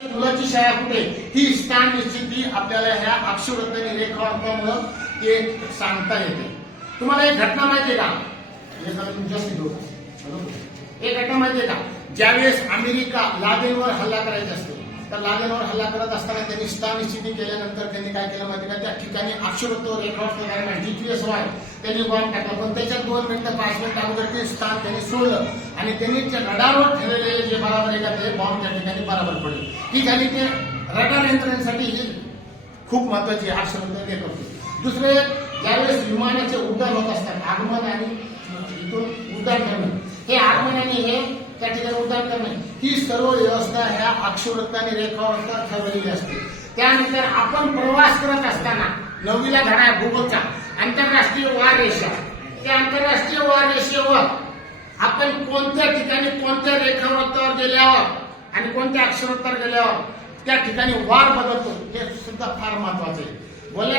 मुलाची शाळा कुठे ही स्थान निश्चिती आपल्याला ह्या अक्षरवृत्त आणि रेखांकामुळे ते सांगता येते. तुम्हाला एक घटना माहितीये का? हे जरा तुमच्याशी बरोबर. एक घटना माहितीये का? ज्यावेळेस अमेरिका लादेनवर हल्ला करायचा असतो, तर लादेनवर हल्ला करत असताना त्यांनी स्थान निश्चिती केल्यानंतर त्यांनी काय केलं माहिती का? त्या ठिकाणी अक्षरवृत्त रेखांक दरम्यान GPS आहे त्यांनी बॉम्ब टाकला, पण त्याच्यात 2 मिनिटं 5 मिनिटं अगोदर ते स्थान त्यांनी सोडलं आणि त्यांनी त्या रडारवर ठेवलेले जे बराबर आहे का ते बॉम्ब त्या ठिकाणी बराबर पडले. ही झाली ते रडार यंत्रणेसाठी ही खूप महत्वाची अक्षरवृत्त रेखांक. दुसरे, ज्यावेळेस विमानाचे उड्डाण होत असतात, आगमन आणि इथून उड्डाण करणं, हे आगमन आणि हे त्या ठिकाणी उड्डाण करणे, ही सर्व व्यवस्था ह्या अक्षरवृत्त आणि रेखांकावर ठरवलेली असते. त्यानंतर आपण प्रवास करत असताना 9वीला धडा आहे भूगोलचा, आंतरराष्ट्रीय वार रेषा, त्या आंतरराष्ट्रीय वार रेषेवर आपण कोणत्या ठिकाणी कोणत्या रेखावृत्तावर गेल्यावर आणि कोणत्या अक्षरवृत्तावर गेल्यावर त्या ठिकाणी वार बदलतो, हे सुद्धा फार महत्वाचे आहे. बोलल्या